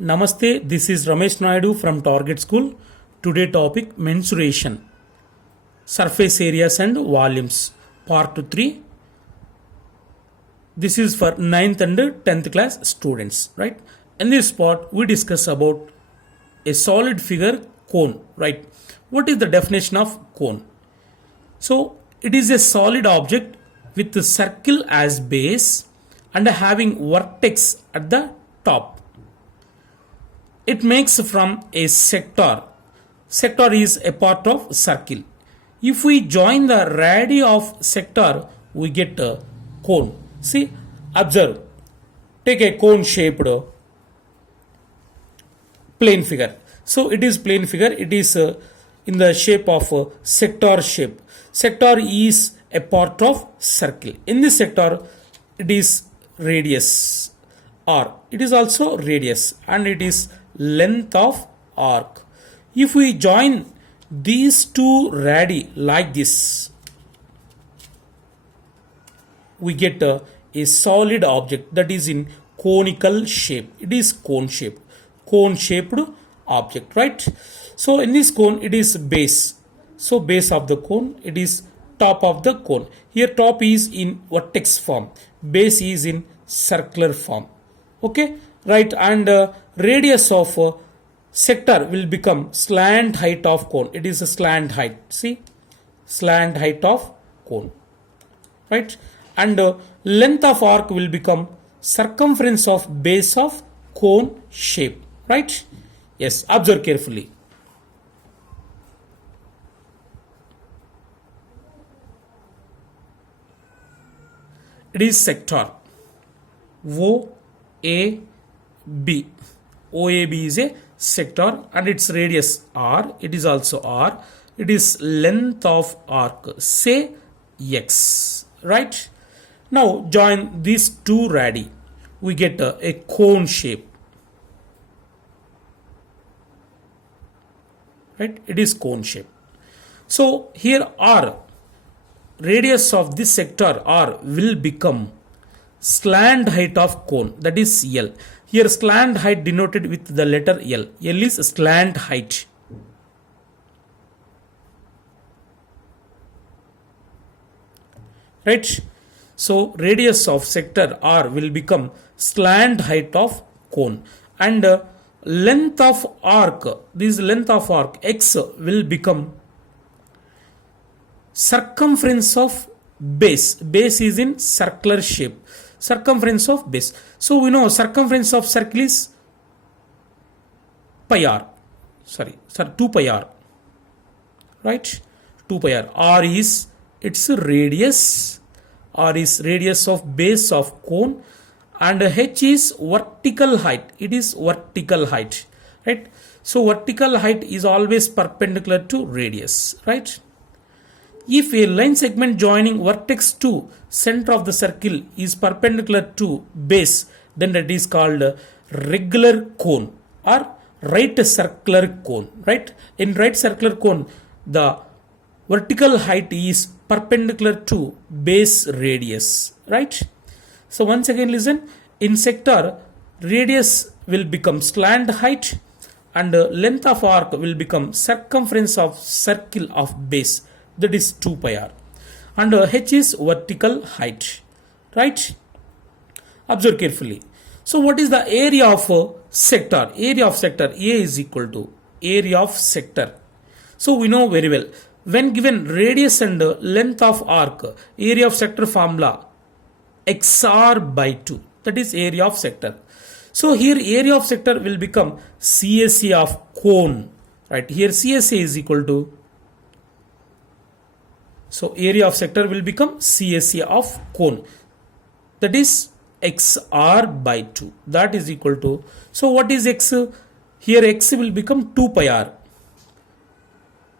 Namaste, this is Ramesh Naidu from Target School. Today topic mensuration, surface areas and volumes, part 3. This is for 9th and 10th class students, right? In this part we discuss about a solid figure cone, right? What is the definition of cone? So it is a solid object with the circle as base and having vertex at the top. It makes from a sector. Sector is a part of circle. If we join the radii of sector, we get a cone. See, observe. Take a cone shaped plane figure. So it is plane figure. It is in the shape of sector shape. Sector is a part of circle. In this sector, it is radius r. It is also radius and it is length of arc. If we join these two radii like this, we get a solid object that is in conical shape. It is cone shape, cone shaped object, right? So in this cone it is base. So base of the cone, it is top of the cone. Here top is in vertex form, base is in circular form. Okay, right? And radius of sector will become slant height of cone. It is a slant height. See, slant height of cone, right? And length of arc will become circumference of base of cone shape, right? Yes, observe carefully. It is sector OAB. OAB is a sector and its radius r. It is also r. It is length of arc, say x, right? Now join these two radii. We get a cone shape, right? It is cone shape. So here r, radius of this sector r will become slant height of cone, that is L. Here slant height denoted with the letter L. L is slant height. Right? So radius of sector R will become slant height of cone. And length of arc, this length of arc X will become circumference of base. Base is in circular shape. Circumference of base. So we know circumference of circle is pi r. Sorry, 2 pi r. Right? 2 pi r. R is its radius. R is radius of base of cone. And H is vertical height. It is vertical height. Right? So vertical height is always perpendicular to radius. Right? If a line segment joining vertex to center of the circle is perpendicular to base, then that is called regular cone or right circular cone, right? In right circular cone, the vertical height is perpendicular to base radius, right? So once again listen, in sector, radius will become slant height and length of arc will become circumference of circle of base, that is 2 pi r, and H is vertical height, right? Observe carefully. So what is the area of sector? Area of sector A is equal to area of sector. So we know very well, when given radius and length of arc, area of sector formula XR by 2, that is area of sector. So here area of sector will become CSA of cone, right? Here CSA is equal to, so area of sector will become CSA of cone, that is XR by 2, that is equal to, so what is X? Here X will become 2 pi R.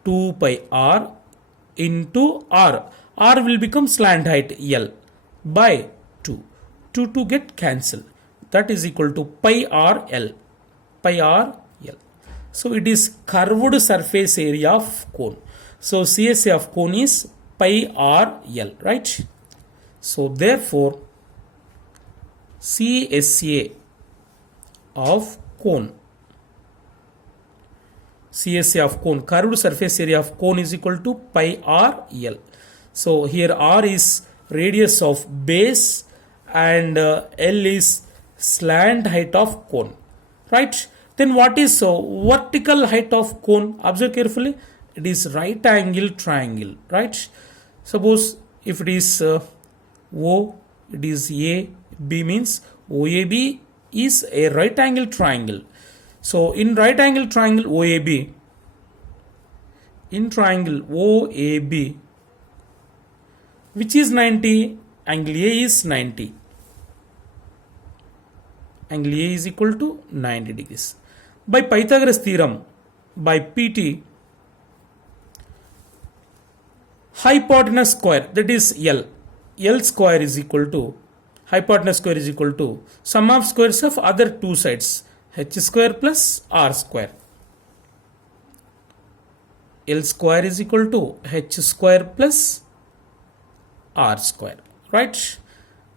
2 pi R into R. R will become slant height L by 2. 2 to get cancelled. That is equal to pi R L. Pi R L. So it is curved surface area of cone. So CSA of cone is pi r L, right? So therefore CSA of cone. CSA of cone, curved surface area of cone is equal to pi r L. So here r is radius of base and L is slant height of cone, right? Then what is vertical height of cone? Observe carefully. It is right angle triangle, right? Suppose if it is O, it is A, B means OAB is a right angle triangle. So in right angle triangle OAB, in triangle OAB, which is 90, angle A is 90. Angle A is equal to 90 degrees. By Pythagoras theorem, by PT, hypotenuse square, that is L. L square is equal to, hypotenuse square is equal to sum of squares of other two sides, h square plus r square. L square is equal to h square plus r square, right?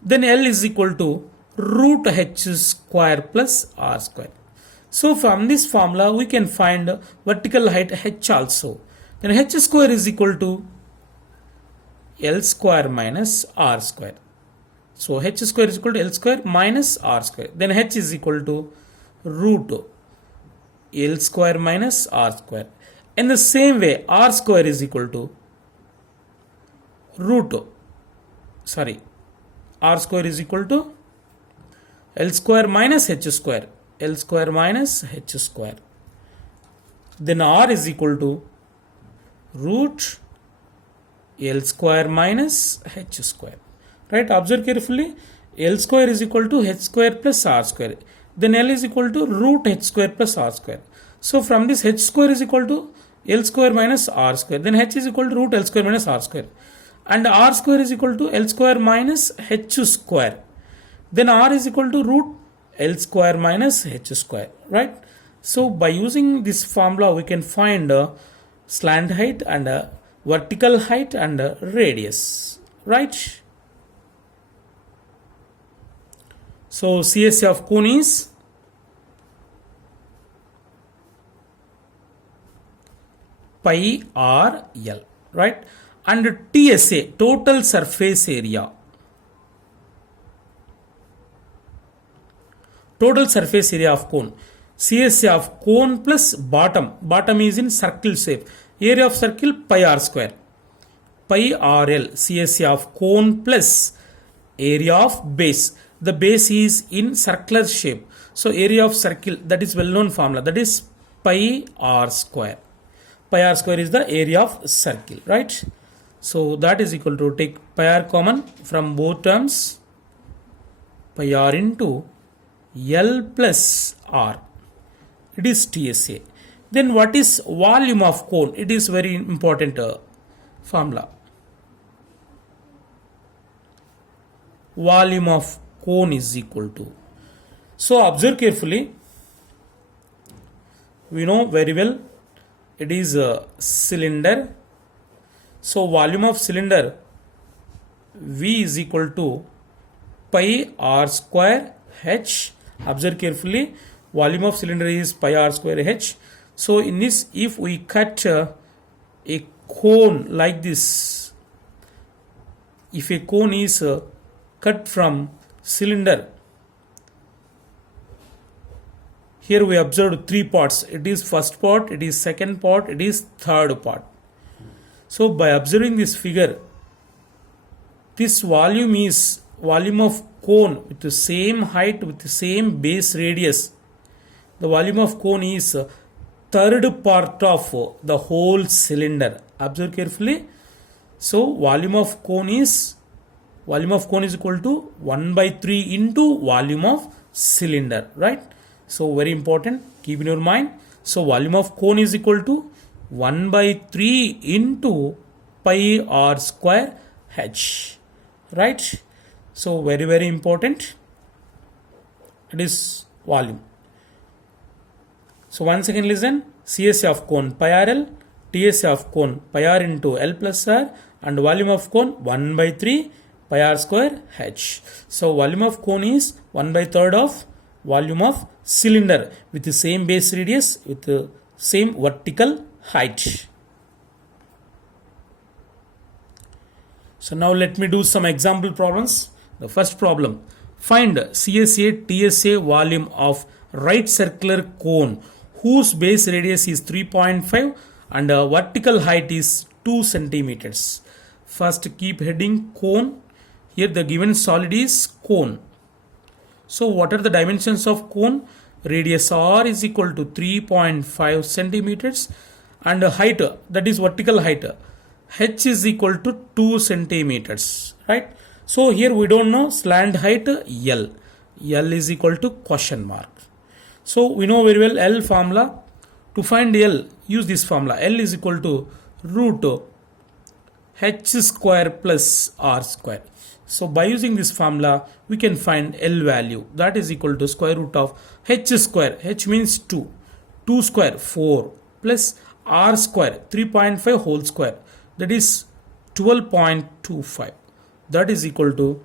Then L is equal to root h square plus r square. So from this formula we can find vertical height h also. Then h square is equal to L square minus r square. So h square is equal to L square minus r square. Then h is equal to root L square minus r square. In the same way, r square is equal to r square is equal to L square minus h square. L square minus h square. Then r is equal to root L square minus h square. Right? Observe carefully. L square is equal to h square plus r square. Then L is equal to root h square plus r square. So from this h square is equal to L square minus r square. Then h is equal to root L square minus r square. And r square is equal to L square minus h square. Then r is equal to root L square minus h square. Right? So by using this formula we can find slant height and vertical height and radius. Right? So CSA of cone is pi r L, right? And TSA, total surface area. Total surface area of cone. CSA of cone plus bottom. Bottom is in circle shape. Area of circle pi r square. Pi r L. CSA of cone plus area of base. The base is in circular shape. So area of circle, that is well known formula, that is pi r square. Pi r square is the area of circle, right? So that is equal to, take pi r common from both terms, pi r into L plus r. It is TSA. Then what is volume of cone? It is very important formula. Volume of cone is equal to. So observe carefully. We know very well it is a cylinder. So volume of cylinder V is equal to pi r square h. Observe carefully. Volume of cylinder is pi r square h. So in this, if we cut a cone like this, if a cone is cut from cylinder, here we observed three parts. It is first part, it is second part, it is third part. So by observing this figure, this volume is volume of cone with the same height, with the same base radius. The volume of cone is third part of the whole cylinder. Observe carefully. So volume of cone is equal to 1 by 3 into volume of cylinder, right? So very important, keep in your mind. So volume of cone is equal to 1 by 3 into pi r square h, right? So very, very important. It is volume. So once again listen. CSA of cone pi r L, TSA of cone pi r into L plus r, and volume of cone 1 by 3 pi r square h. So volume of cone is 1 by 3rd of volume of cylinder with the same base radius with the same vertical height. So now let me do some example problems. The first problem, find CSA TSA volume of right circular cone whose base radius is 3.5 and vertical height is 2 centimeters. First keep heading cone. Here the given solid is cone. So what are the dimensions of cone? Radius R is equal to 3.5 centimeters and height, that is vertical height, H is equal to 2 centimeters, right? So here we don't know slant height L. L is equal to question mark. So we know very well L formula. To find L, use this formula. L is equal to root H square plus R square. So by using this formula, we can find L value, that is equal to square root of H square. H means 2. 2 square 4 plus R square 3.5 whole square, that is 12.25. That is equal to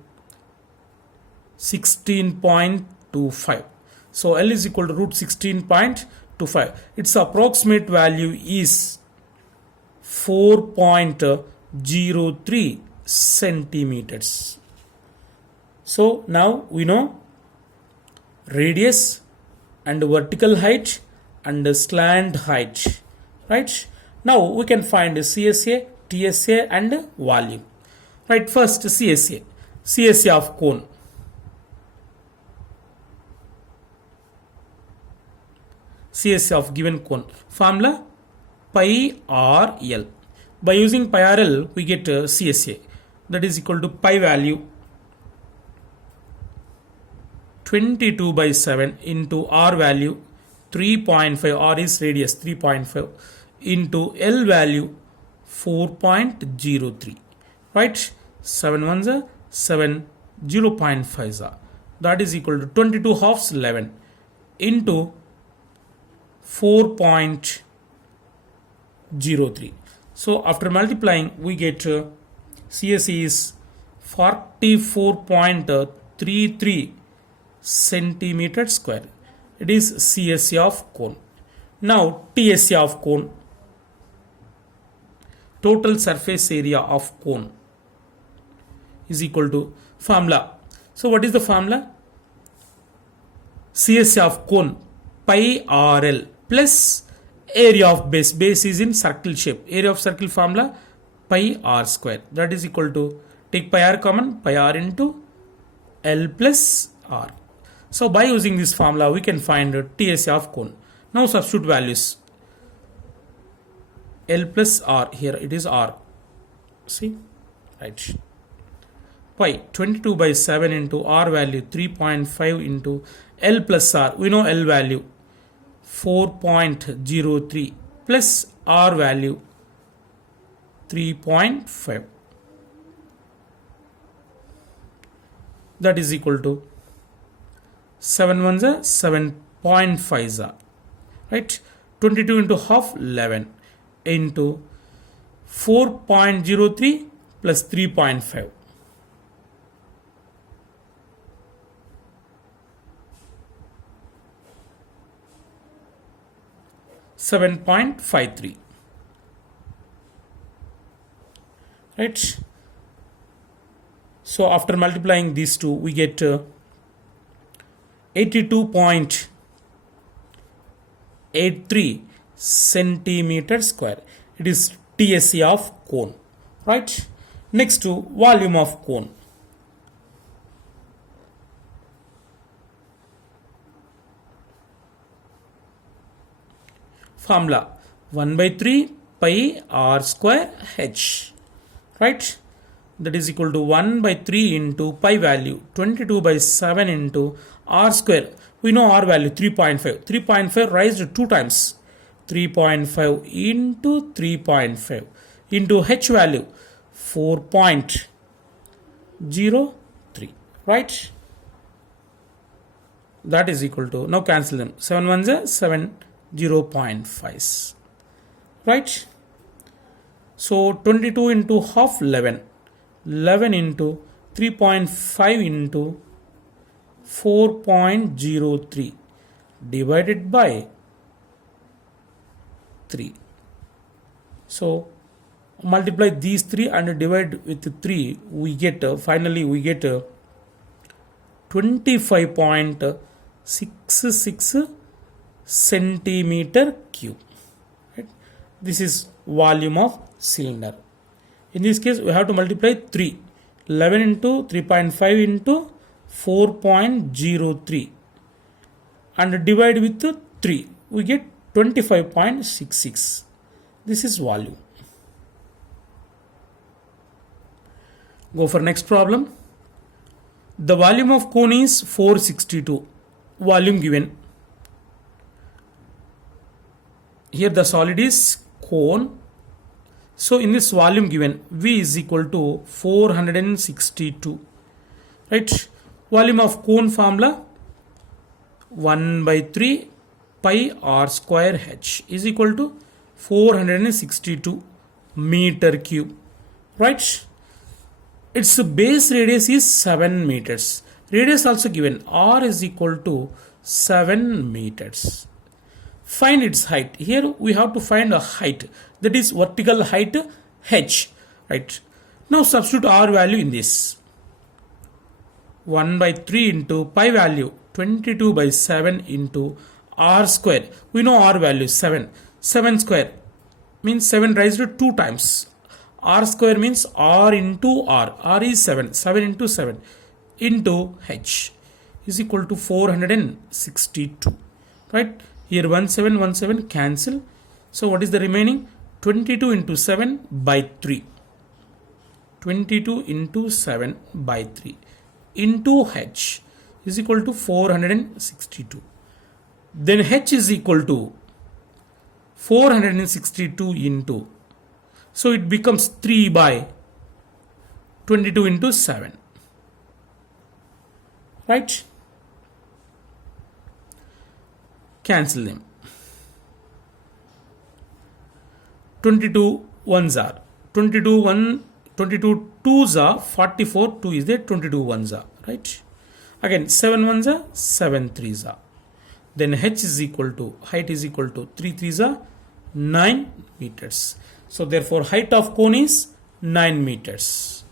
16.25. So L is equal to root 16.25. Its approximate value is 4.03 centimeters. So now we know radius and vertical height and slant height, right? Now we can find CSA, TSA and volume. Right, first CSA. CSA of cone. CSA of given cone. Formula pi r L. By using pi r L, we get CSA. That is equal to pi value 22 by 7 into R value 3.5. R is radius 3.5 into L value 4.03. Right? 7 ones are 7, 0.5 are. That is equal to 22 halves 11 into 4.03. So after multiplying, we get CSA is 44.33 centimeter square. It is CSA of cone. Now TSA of cone. Total surface area of cone is equal to formula. So what is the formula? CSA of cone pi RL plus area of base. Base is in circle shape. Area of circle formula pi r square. That is equal to, take pi r common, pi r into L plus R. So by using this formula, we can find TSA of cone. Now substitute values. L plus R, here it is R. See, right. Pi 22 by 7 into R value 3.5 into L plus R. We know L value 4.03 plus R value 3.5. That is equal to 7 ones are 7.5 are, right? 22 into half 11 into 4.03 plus 3.5. 7.53, right? So after multiplying these two, we get 82.83 centimeter square. It is TSA of cone, right? Next to volume of cone. Formula 1 by 3 pi r square h, right? That is equal to 1 by 3 into pi value 22 by 7 into r square. We know r value 3.5. 3.5 raised 2 times. 3.5 into 3.5 into h value 4.03, right? That is equal to, now cancel them. 7 ones are 7, 0.5, right? So 22 into half 11, 11 into 3.5 into 4.03 divided by 3. So multiply these 3 and divide with 3, we get finally we get 25.66 centimeter cube. Right? This is volume of cylinder. In this case, we have to multiply 3. 11 into 3.5 into 4.03 and divide with 3. We get 25.66. This is volume. Go for next problem. The volume of cone is 462. Volume given. Here the solid is cone. So in this volume given, V is equal to 462. Right? Volume of cone formula 1 by 3 pi r square h is equal to 462 meter cube. Right? Its base radius is 7 meters. Radius also given, r is equal to 7 meters. Find its height. Here we have to find a height, that is vertical height h. Right. Now substitute r value in this. 1 by 3 into pi value 22 by 7 into r square. We know r value is 7. 7 square means 7 raised to 2 times. R square means r into r. R is 7. 7 into 7 into h is equal to 462. Right. Here 1717 cancel. So what is the remaining? 22 into 7 by 3. 22 into 7 by 3 into h is equal to 462. Then h is equal to 462 into, so it becomes 3 by 22 into 7. Right? Cancel them. 22 ones are 22 twos are 44, 2 is there, 22 ones are, right? Again 7 ones are 7 threes are. Then h is equal to, height is equal to 3 threes are 9 meters. So therefore height of cone is 9 meters.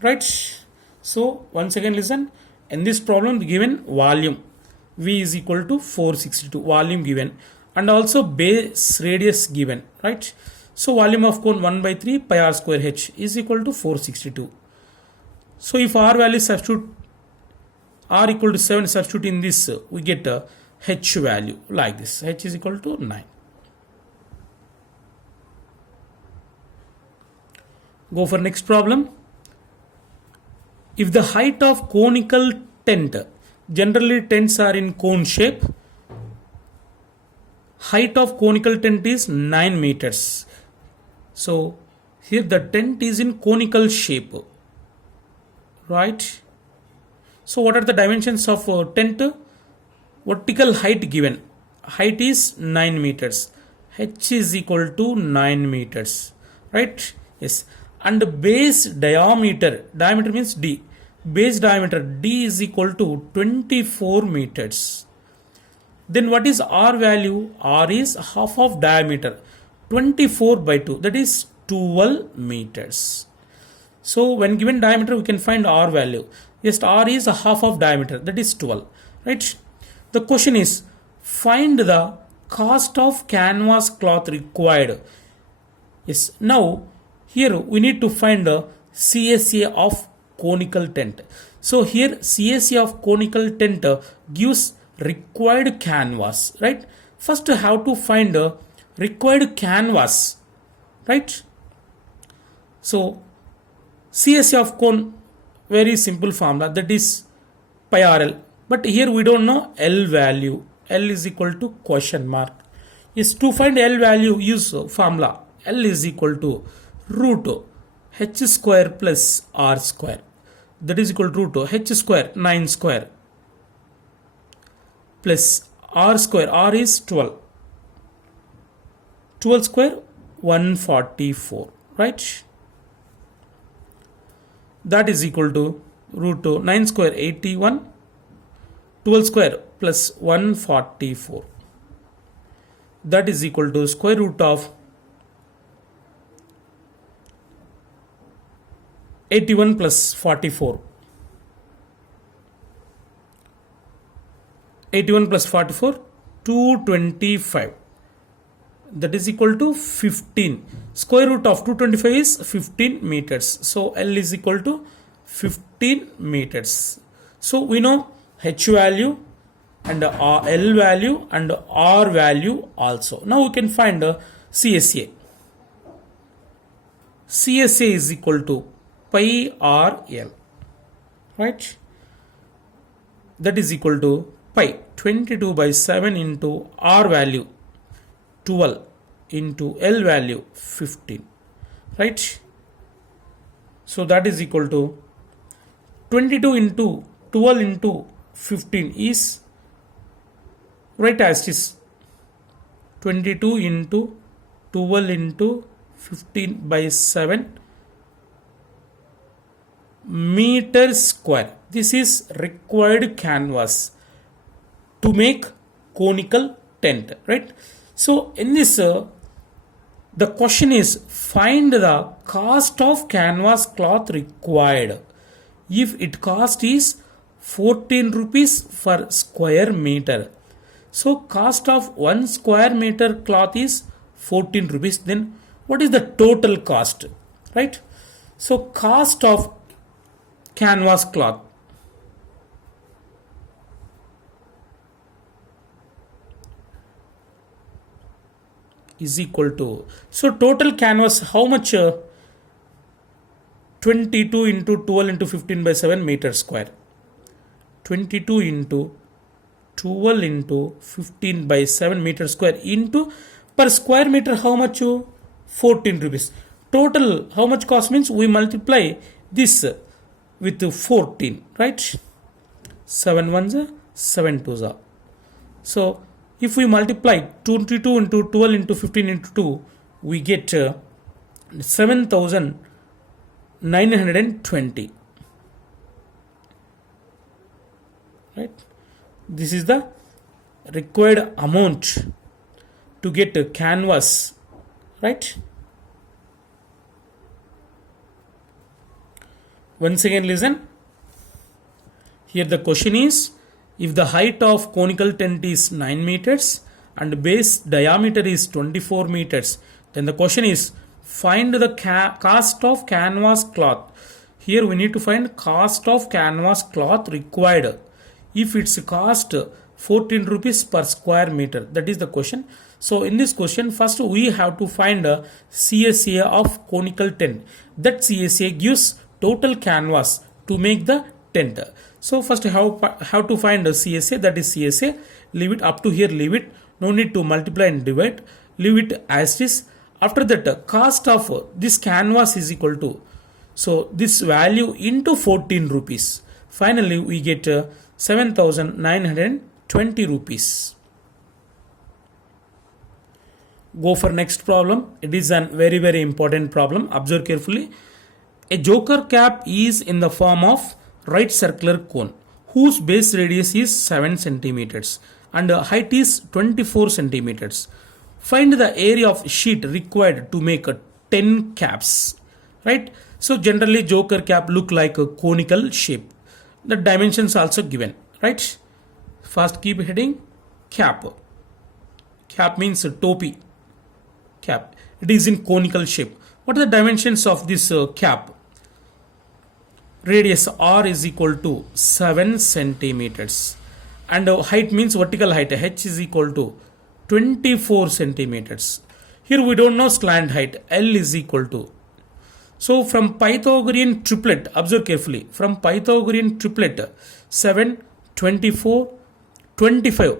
Right? So once again listen, in this problem given volume V is equal to 462, volume given, and also base radius given, right? So volume of cone 1 by 3 pi r square h is equal to 462. So if r value substitute, r equal to 7 substitute in this, we get a h value like this, h is equal to 9. Go for next problem. If the height of conical tent, generally tents are in cone shape, height of conical tent is 9 meters. So here the tent is in conical shape, right? So what are the dimensions of tent? Vertical height given, height is 9 meters, h is equal to 9 meters, right? Yes. And base diameter, diameter means d, base diameter d is equal to 24 meters. Then what is r value? R is half of diameter, 24 by 2, that is 12 meters. So when given diameter we can find r value. Just r is a half of diameter, that is 12, right? The question is, find the cost of canvas cloth required. Yes, now here we need to find the CSA of conical tent. So here CSA of conical tent gives required canvas, right? First you have to find the required canvas, right? So CSA of cone, very simple formula, that is pi RL. But here we don't know L value. L is equal to question mark. Yes, to find L value use formula. L is equal to root h square plus r square, that is equal to root h square 9 square plus r square, r is 12, 12 square 144, right? That is equal to root 9 square 81, 12 square plus 144. That is equal to square root of 81 plus 44. 81 plus 44, 225. That is equal to 15. Square root of 225 is 15 meters. So L is equal to 15 meters. So we know H value and L value and R value also. Now we can find CSA. CSA is equal to pi R L, right? That is equal to pi 22 by 7 into R value 12 into L value 15, right? So that is equal to 22 into 12 into 15 is, right, as it is 22 into 12 into 15 by 7 meter square. This is required canvas to make conical tent, right? So in this the question is find the cost of canvas cloth required. If it cost is 14 rupees per square meter, so cost of 1 square meter cloth is 14 rupees, then what is the total cost, right? So cost of canvas cloth is equal to, so total canvas how much, 22 into 12 into 15 by 7 meter square, 22 into 12 into 15 by 7 meter square into per square meter how much, 14 rupees. Total how much cost means we multiply this with 14, right? 7 ones are 7 twos are. So if we multiply 22 into 12 into 15 into 2, we get 7,920. Right? This is the required amount to get a canvas, right? Once again listen. Here the question is, if the height of conical tent is 9 meters and base diameter is 24 meters, then the question is find the cost of canvas cloth. Here we need to find cost of canvas cloth required. If it's cost 14 rupees per square meter, that is the question. So in this question, first we have to find a CSA of conical tent. That CSA gives total canvas to make the tent. So first how to find a CSA, that is CSA. Leave it up to here, leave it. No need to multiply and divide. Leave it as is. After that, cost of this canvas is equal to, so this value into 14 rupees. Finally, we get 7,920 rupees. Go for next problem. It is a very important problem. Observe carefully. A joker cap is in the form of right circular cone whose base radius is 7 centimeters and height is 24 centimeters. Find the area of sheet required to make 10 caps, right? So generally joker cap look like a conical shape. The dimensions also given, right? First keep heading cap. Cap means topi cap. It is in conical shape. What are the dimensions of this cap? Radius R is equal to 7 centimeters and height means vertical height, H is equal to 24 centimeters. Here we don't know slant height, L is equal to. So from Pythagorean triplet, observe carefully, from Pythagorean triplet 7, 24, 25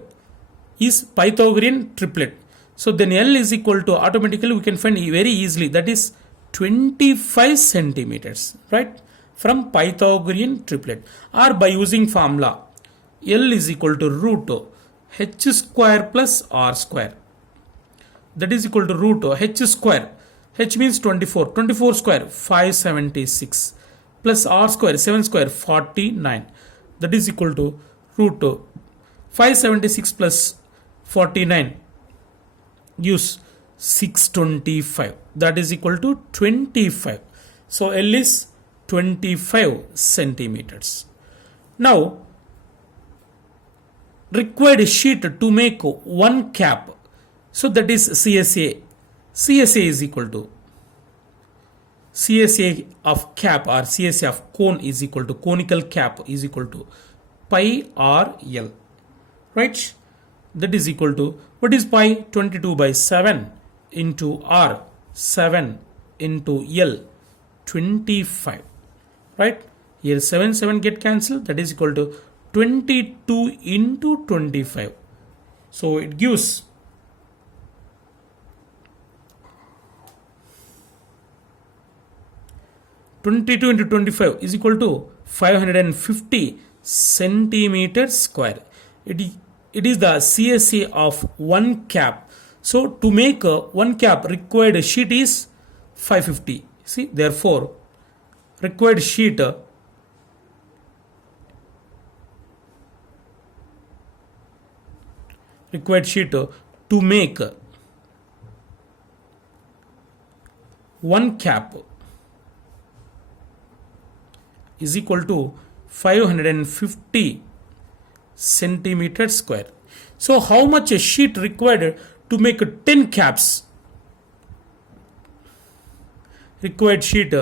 is Pythagorean triplet. So then L is equal to, automatically we can find very easily, that is 25 centimeters, right? From Pythagorean triplet, or by using formula L is equal to root H square plus R square. that is equal to root h square. H means 24. 24 square 576 plus r square 7 square 49. That is equal to root 576 plus 49 gives 625. That is equal to 25. So L is 25 centimeters. Now required sheet to make one cap. So that is CSA. CSA is equal to CSA of cap or CSA of cone is equal to conical cap is equal to pi r L, right? That is equal to, what is pi? 22 by 7 into r, 7 into L, 25, right? Here 7 get cancelled, that is equal to 22 into 25. So it gives 22 into 25 is equal to 550 centimeters square. It is the CSA of one cap. So to make one cap, required sheet is 550. See, therefore required sheet to make one cap is equal to 550 centimeters square. So how much a sheet required to make 10 caps? Required sheet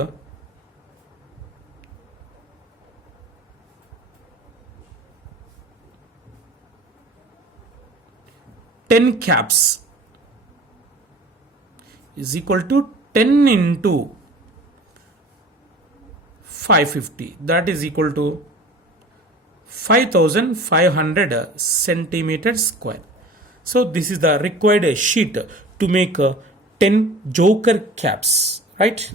ten caps is equal to 10 into 550, that is equal to 5500 centimeters square. So this is the required sheet to make 10 joker caps, right?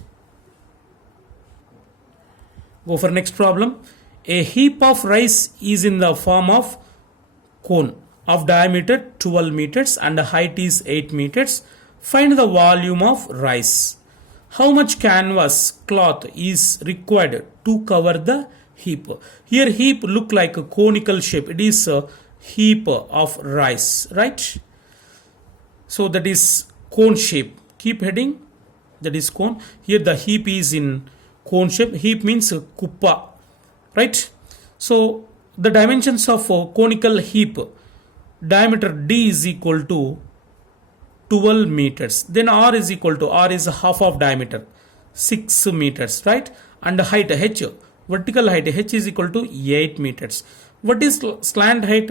Go for next problem. A heap of rice is in the form of cone of diameter 12 meters and the height is 8 meters. Find the volume of rice. How much canvas cloth is required to cover the heap? Here heap look like a conical shape. It is a heap of rice, right? So that is cone shape. Keep heading. That is cone. Here the heap is in cone shape. Heap means kuppa, right? So the dimensions of a conical heap, diameter D is equal to 12 meters. Then R is equal to, R is half of diameter, 6 meters, right? And height H, vertical height H is equal to 8 meters. What is slant height?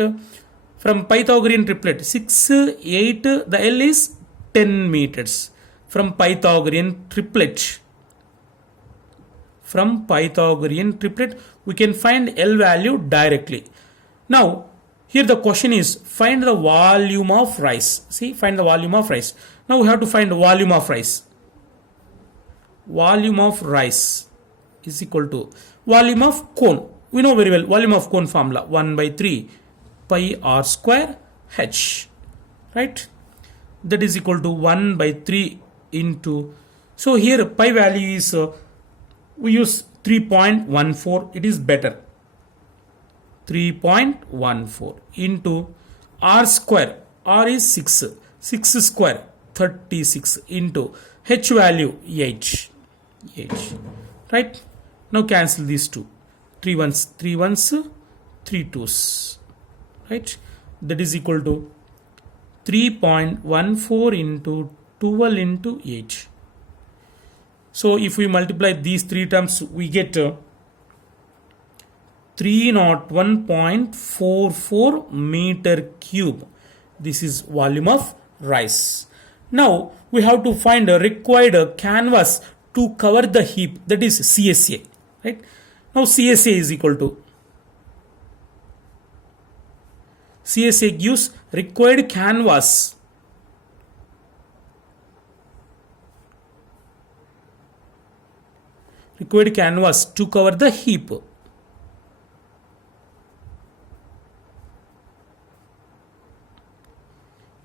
From Pythagorean triplet, 6, 8, the L is 10 meters. From Pythagorean triplet, we can find L value directly. Now, here the question is, find the volume of rice. See, find the volume of rice. Now we have to find the volume of rice. Volume of rice is equal to volume of cone. We know very well volume of cone formula, 1 by 3 pi r square h, right? That is equal to 1 by 3 into, so here pi value is, we use 3.14, it is better. 3.14 into r square, r is 6, 6 square 36 into h value 8, right? Now cancel these two, 3 ones 3 2's, right? That is equal to 3.14 into 12 into 8. So if we multiply these three terms, we get 301.44 meter cube. This is volume of rice. Now we have to find a required canvas to cover the heap, that is CSA, right? Now CSA is equal to, CSA gives required canvas to cover the heap.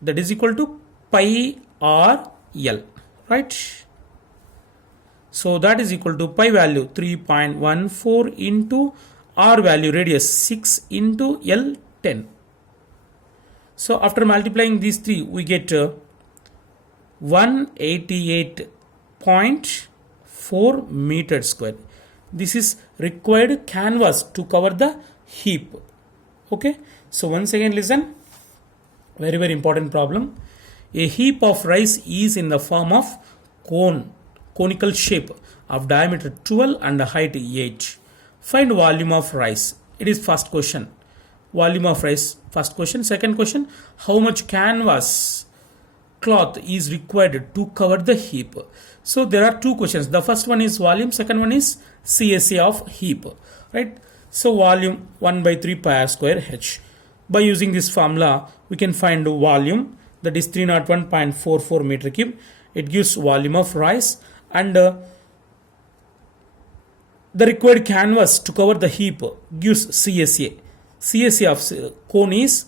That is equal to pi RL, right? So that is equal to pi value 3.14 into R value radius 6 into L 10. So after multiplying these three, we get 188.4 meters square. This is required canvas to cover the heap. Okay, so once again listen, very important problem. A heap of rice is in the form of conical shape of diameter 12 and height 8. Find volume of rice. It is first question. Volume of rice, first question. Second question, how much canvas cloth is required to cover the heap? So there are two questions. The first one is volume, second one is CSA of heap, right? So volume 1 by 3 pi r square h. By using this formula, we can find volume, that is 301.44 meter cube. It gives volume of rice, and the required canvas to cover the heap gives CSA. CSA of cone is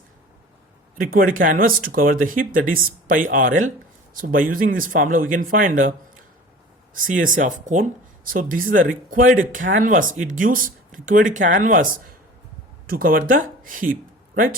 required canvas to cover the heap, that is pi RL. So by using this formula, we can find CSA of cone. So this is the required canvas. It gives required canvas to cover the heap, right?